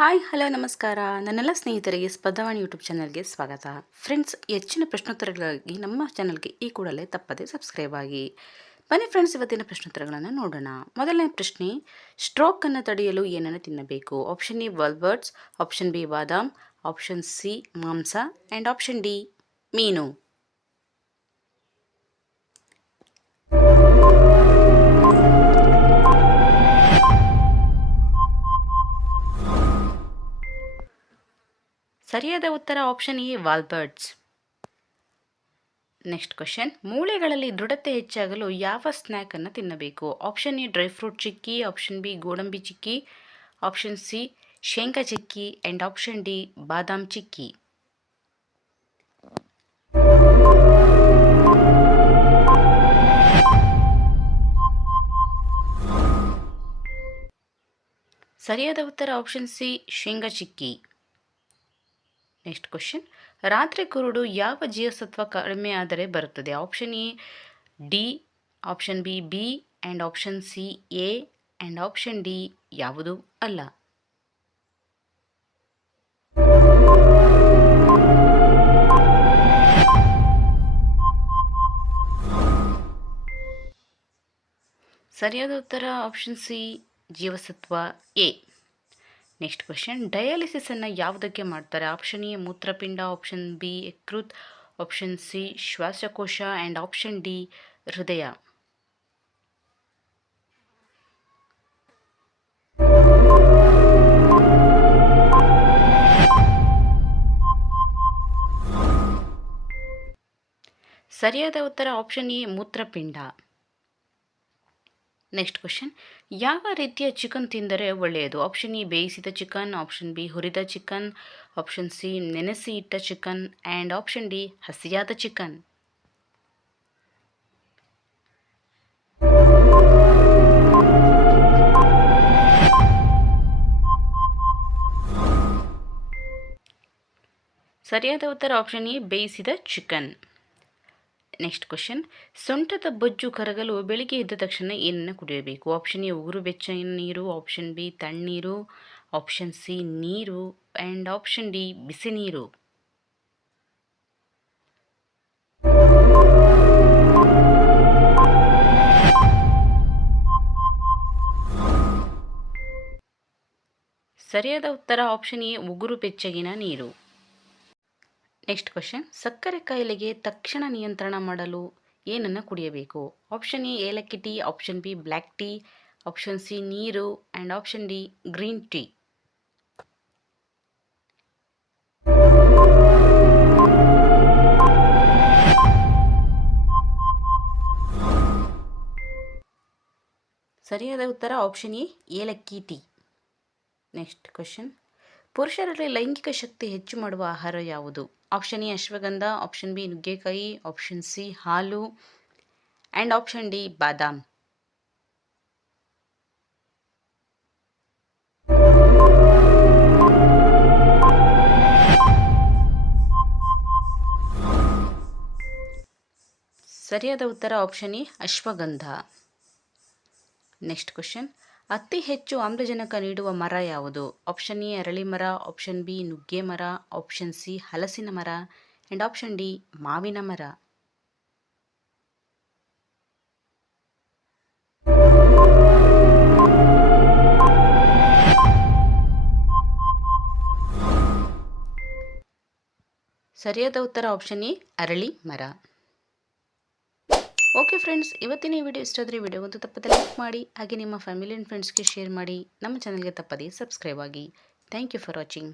Hi hello ನಮಸ್ಕಾರ ನನ್ನೆಲ್ಲ ಸ್ನೇಹಿತರಿಗೆ ಸ್ಪರ್ಧಾವಾಣಿ ಯೂಟ್ಯೂಬ್ ಚಾನಲ್ಗೆ ಸ್ವಾಗತ. ಫ್ರೆಂಡ್ಸ್, ಹೆಚ್ಚಿನ ಪ್ರಶ್ನೋತ್ತರಗಳಿಗಾಗಿ ನಮ್ಮ ಚಾನಲ್ಗೆ ಈ ಕೂಡಲೇ ತಪ್ಪದೆ ಸಬ್ಸ್ಕ್ರೈಬ್ ಆಗಿ. ಬನ್ನಿ ಫ್ರೆಂಡ್ಸ್, ಇವತ್ತಿನ ಪ್ರಶ್ನೋತ್ತರಗಳನ್ನು ನೋಡೋಣ. ಮೊದಲನೇ ಪ್ರಶ್ನೆ, ಸ್ಟ್ರೋಕನ್ನು ತಡೆಯಲು ಏನನ್ನು ತಿನ್ನಬೇಕು? Option A ವಾಲ್ಬರ್ಡ್ಸ್, option B badam, option C ಮಾಂಸ ಆ್ಯಂಡ್ ಆಪ್ಷನ್ ಡಿ ಮೀನು. ಸರಿಯಾದ ಉತ್ತರ ಆಪ್ಷನ್ ಎ ವಾಲ್ಬರ್ಡ್ಸ್. ನೆಕ್ಸ್ಟ್ ಕ್ವಶನ್, ಮೂಳೆಗಳಲ್ಲಿ ದೃಢತೆ ಹೆಚ್ಚಾಗಲು ಯಾವ ಸ್ನ್ಯಾಕ್ ಅನ್ನು ತಿನ್ನಬೇಕು? Option A dry fruit chikki, option B ಗೋಡಂಬಿ ಚಿಕ್ಕಿ, ಆಪ್ಷನ್ ಸಿ ಶೇಂಗಾ ಚಿಕ್ಕಿ ಆ್ಯಂಡ್ ಆಪ್ಷನ್ ಡಿ ಬಾದಾಮ್ ಚಿಕ್ಕಿ. ಸರಿಯಾದ ಉತ್ತರ ಆಪ್ಷನ್ ಸಿ ಶೇಂಗಾ ಚಿಕ್ಕಿ. ನೆಕ್ಸ್ಟ್ ಕ್ವಶನ್, ರಾತ್ರಿ ಕುರುಡು ಯಾವ ಜೀವಸತ್ವ ಕಡಿಮೆ ಆದರೆ ಬರುತ್ತದೆ? Option A D, option B B and option C A and option D ಯಾವುದು ಅಲ್ಲ. ಸರಿಯಾದ ಉತ್ತರ ಆಪ್ಷನ್ ಸಿ ಜೀವಸತ್ವ ಎ. ನೆಕ್ಸ್ಟ್ ಕ್ವಶನ್, ಡಯಾಲಿಸಿಸ್ ಅನ್ನು ಯಾವುದಕ್ಕೆ ಮಾಡ್ತಾರೆ? ಆಪ್ಷನ್ ಎ ಮೂತ್ರಪಿಂಡ, ಆಪ್ಷನ್ ಬಿ ಯಕೃತ್, ಆಪ್ಷನ್ ಸಿ ಶ್ವಾಸಕೋಶ ಆ್ಯಂಡ್ ಆಪ್ಷನ್ ಡಿ ಹೃದಯ. ಸರಿಯಾದ ಉತ್ತರ ಆಪ್ಷನ್ ಎ ಮೂತ್ರಪಿಂಡ. ನೆಕ್ಸ್ಟ್ ಕ್ವಶನ್, ಯಾವ ರೀತಿಯ ಚಿಕನ್ ತಿಂದರೆ ಒಳ್ಳೆಯದು? ಆಪ್ಷನ್ ಎ ಬೇಯಿಸಿದ ಚಿಕನ್, ಆಪ್ಷನ್ ಬಿ ಹುರಿದ ಚಿಕನ್, ಆಪ್ಷನ್ ಸಿ ನೆನೆಸಿ ಇಟ್ಟ ಚಿಕನ್ ಆ್ಯಂಡ್ ಆಪ್ಷನ್ ಡಿ ಹಸಿಯಾದ ಚಿಕನ್. ಸರಿಯಾದ ಉತ್ತರ ಆಪ್ಷನ್ ಎ ಬೇಯಿಸಿದ ಚಿಕನ್. ನೆಕ್ಸ್ಟ್ ಕ್ವಶನ್, ಸೊಂಟದ ಬೊಜ್ಜು ಕರಗಲು ಬೆಳಿಗ್ಗೆ ಎದ್ದ ತಕ್ಷಣ ಏನನ್ನು ಕುಡಿಯಬೇಕು? ಆಪ್ಷನ್ ಎ ಉಗುರು ಬೆಚ್ಚಗಿನ ನೀರು, ಆಪ್ಷನ್ ಬಿ ತಣ್ಣೀರು, ಆಪ್ಷನ್ ಸಿ ನೀರು ಆ್ಯಂಡ್ ಆಪ್ಷನ್ ಡಿ ಬಿಸಿ ನೀರು. ಸರಿಯಾದ ಉತ್ತರ ಆಪ್ಷನ್ ಎ ಉಗುರು ಬೆಚ್ಚಗಿನ ನೀರು. ನೆಕ್ಸ್ಟ್ ಕ್ವಶನ್, ಸಕ್ಕರೆ ಕಾಯಿಲೆಗೆ ತಕ್ಷಣ ನಿಯಂತ್ರಣ ಮಾಡಲು ಏನನ್ನು ಕುಡಿಯಬೇಕು? ಆಪ್ಷನ್ ಎ ಏಲಕ್ಕಿ tea, option B black tea, option C ನೀರು and option D green tea. ಸರಿಯಾದ ಉತ್ತರ ಆಪ್ಷನ್ ಎ ಏಲಕ್ಕಿ ಟೀ. ನೆಕ್ಸ್ಟ್ ಕ್ವಶನ್, ಪುರುಷರಲ್ಲಿ ಲೈಂಗಿಕ ಶಕ್ತಿ ಹೆಚ್ಚು ಮಾಡುವ ಆಹಾರ ಯಾವುದು? Option A ashwagandha, option B ನುಗ್ಗೆಕಾಯಿ, ಆಪ್ಷನ್ ಸಿ ಹಾಲು ಆ್ಯಂಡ್ ಆಪ್ಷನ್ ಡಿ ಬಾದಾಮ್. ಸರಿಯಾದ ಉತ್ತರ option A ashwagandha. Next question, ಅತಿ ಹೆಚ್ಚು ಆಮ್ಲಜನಕ ನೀಡುವ ಮರ ಯಾವುದು? ಆಪ್ಷನ್ ಎ ಅರಳಿ ಮರ, ಆಪ್ಷನ್ ಬಿ ನುಗ್ಗೆ ಮರ, ಆಪ್ಷನ್ ಸಿ ಹಲಸಿನ ಮರ ಆ್ಯಂಡ್ ಆಪ್ಷನ್ ಡಿ ಮಾವಿನ ಮರ. ಸರಿಯಾದ ಉತ್ತರ ಆಪ್ಷನ್ ಎ ಅರಳಿ ಮರ. ಓಕೆ ಫ್ರೆಂಡ್ಸ್, ಇವತ್ತಿನ ಈ ವಿಡಿಯೋ ಇಷ್ಟ ಆದರೆ ವಿಡಿಯೋಗೊಂದು ತಪ್ಪದೆ ಲೈಕ್ ಮಾಡಿ, ಹಾಗೆ ನಿಮ್ಮ ಫ್ಯಾಮಿಲಿ ಆ್ಯಂಡ್ ಫ್ರೆಂಡ್ಸ್ಗೆ ಶೇರ್ ಮಾಡಿ, ನಮ್ಮ ಚಾನಲ್ಗೆ ತಪ್ಪದೆ ಸಬ್ಸ್ಕ್ರೈಬ್ ಆಗಿ. Thank you for watching.